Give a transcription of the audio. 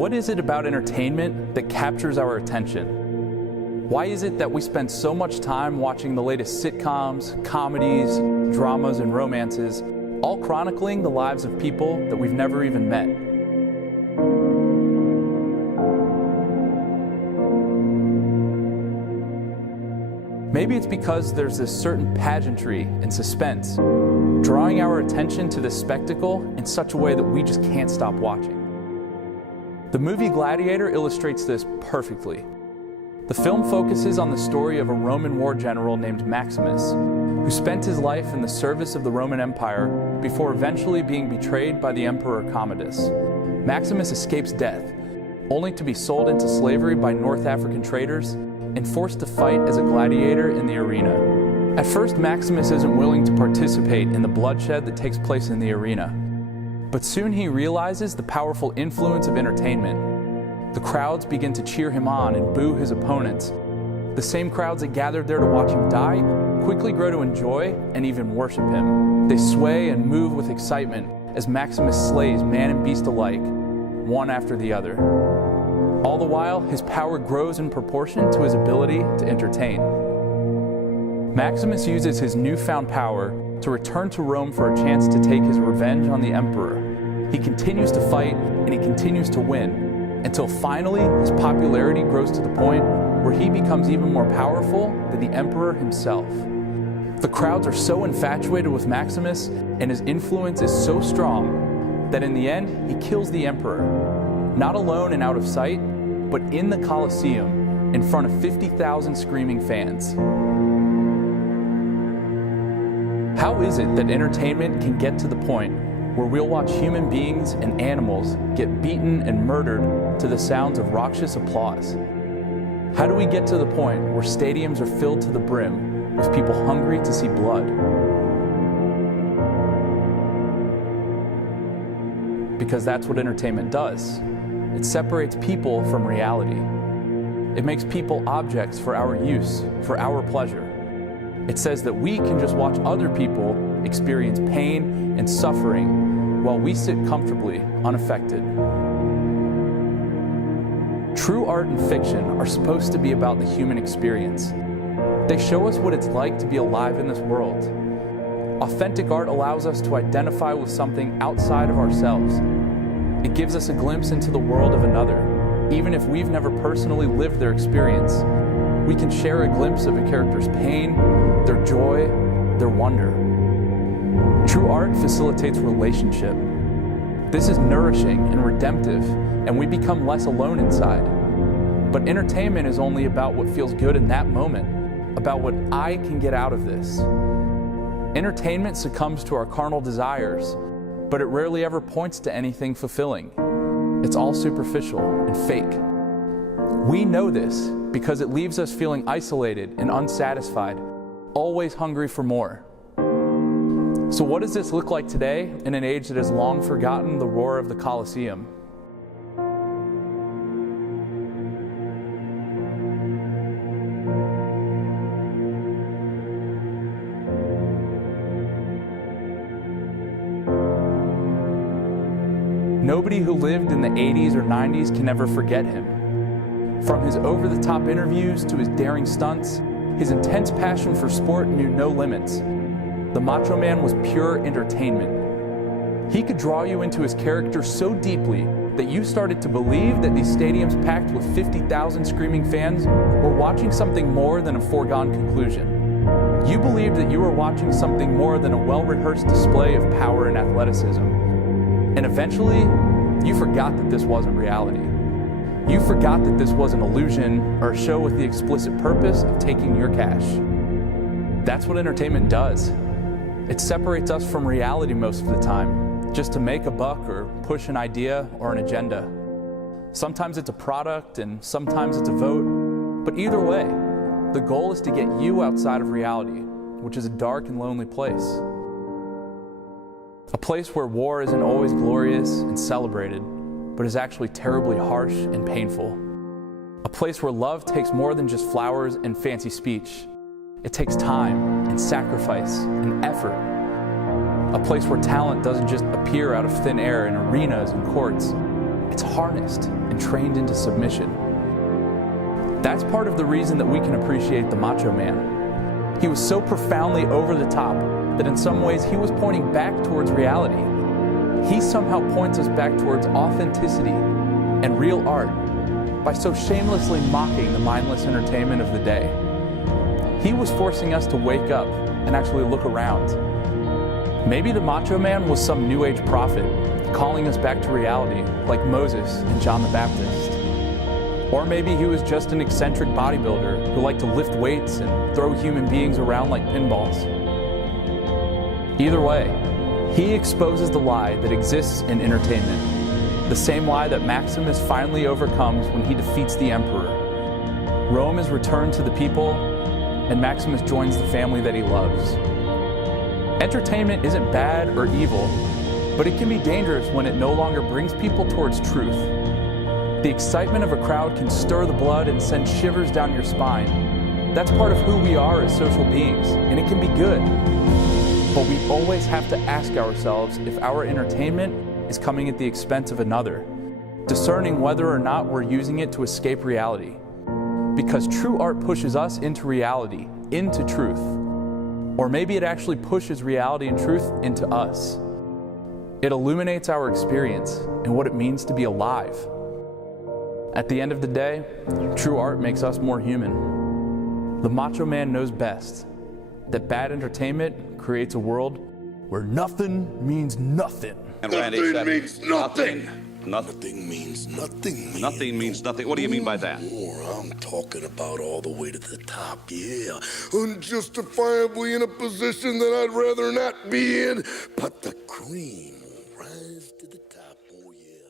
What is it about entertainment that captures our attention? Why is it that we spend so much time watching the latest sitcoms, comedies, dramas, and romances, all chronicling the lives of people that we've never even met? Maybe it's because there's this certain pageantry and suspense, drawing our attention to this spectacle in such a way that we just can't stop watching. The movie Gladiator illustrates this perfectly. The film focuses on the story of a Roman war general named Maximus, who spent his life in the service of the Roman Empire before eventually being betrayed by the Emperor Commodus. Maximus escapes death, only to be sold into slavery by North African traders and forced to fight as a gladiator in the arena. At first, Maximus isn't willing to participate in the bloodshed that takes place in the arena. But soon he realizes the powerful influence of entertainment. The crowds begin to cheer him on and boo his opponents. The same crowds that gathered there to watch him die quickly grow to enjoy and even worship him. They sway and move with excitement as Maximus slays man and beast alike, one after the other. All the while, his power grows in proportion to his ability to entertain. Maximus uses his newfound power to return to Rome for a chance to take his revenge on the emperor. He continues to fight and he continues to win, until finally his popularity grows to the point where he becomes even more powerful than the emperor himself. The crowds are so infatuated with Maximus and his influence is so strong that in the end he kills the emperor, not alone and out of sight, but in the Colosseum in front of 50,000 screaming fans. How is it that entertainment can get to the point where we'll watch human beings and animals get beaten and murdered to the sounds of raucous applause? How do we get to the point where stadiums are filled to the brim with people hungry to see blood? Because that's what entertainment does. It separates people from reality. It makes people objects for our use, for our pleasure. It says that we can just watch other people experience pain and suffering while we sit comfortably unaffected. True art and fiction are supposed to be about the human experience. They show us what it's like to be alive in this world. Authentic art allows us to identify with something outside of ourselves. It gives us a glimpse into the world of another, even if we've never personally lived their experience. We can share a glimpse of a character's pain, their joy, their wonder. True art facilitates relationship. This is nourishing and redemptive, and we become less alone inside. But entertainment is only about what feels good in that moment, about what I can get out of this. Entertainment succumbs to our carnal desires, but it rarely ever points to anything fulfilling. It's all superficial and fake. We know this because it leaves us feeling isolated and unsatisfied, always hungry for more. So what does this look like today in an age that has long forgotten the roar of the Colosseum? Nobody who lived in the 80s or 90s can ever forget him. From his over-the-top interviews to his daring stunts, his intense passion for sport knew no limits. The Macho Man was pure entertainment. He could draw you into his character so deeply that you started to believe that these stadiums packed with 50,000 screaming fans were watching something more than a foregone conclusion. You believed that you were watching something more than a well-rehearsed display of power and athleticism. And eventually, you forgot that this wasn't reality. You forgot that this was an illusion or a show with the explicit purpose of taking your cash. That's what entertainment does. It separates us from reality most of the time, just to make a buck or push an idea or an agenda. Sometimes it's a product and sometimes it's a vote, but either way, the goal is to get you outside of reality, which is a dark and lonely place. A place where war isn't always glorious and celebrated, but is actually terribly harsh and painful. A place where love takes more than just flowers and fancy speech. It takes time and sacrifice and effort. A place where talent doesn't just appear out of thin air in arenas and courts, it's harnessed and trained into submission. That's part of the reason that we can appreciate the Macho Man. He was so profoundly over the top that in some ways he was pointing back towards reality. He somehow points us back towards authenticity and real art by so shamelessly mocking the mindless entertainment of the day. He was forcing us to wake up and actually look around. Maybe the Macho Man was some New Age prophet calling us back to reality, like Moses and John the Baptist. Or maybe he was just an eccentric bodybuilder who liked to lift weights and throw human beings around like pinballs. Either way, he exposes the lie that exists in entertainment, the same lie that Maximus finally overcomes when he defeats the emperor. Rome is returned to the people, and Maximus joins the family that he loves. Entertainment isn't bad or evil, but it can be dangerous when it no longer brings people towards truth. The excitement of a crowd can stir the blood and send shivers down your spine. That's part of who we are as social beings, and it can be good. But we always have to ask ourselves if our entertainment is coming at the expense of another, discerning whether or not we're using it to escape reality. Because true art pushes us into reality, into truth. Or maybe it actually pushes reality and truth into us. It illuminates our experience and what it means to be alive. At the end of the day, true art makes us more human. The Macho Man knows best that bad entertainment creates a world where nothing means nothing. And Randy, Nothing means nothing. Nothing means nothing. Man. Nothing means nothing. What do you mean by that? More, I'm talking about all the way to the top, yeah. Unjustifiably in a position that I'd rather not be in, but the cream will rise to the top, oh yeah.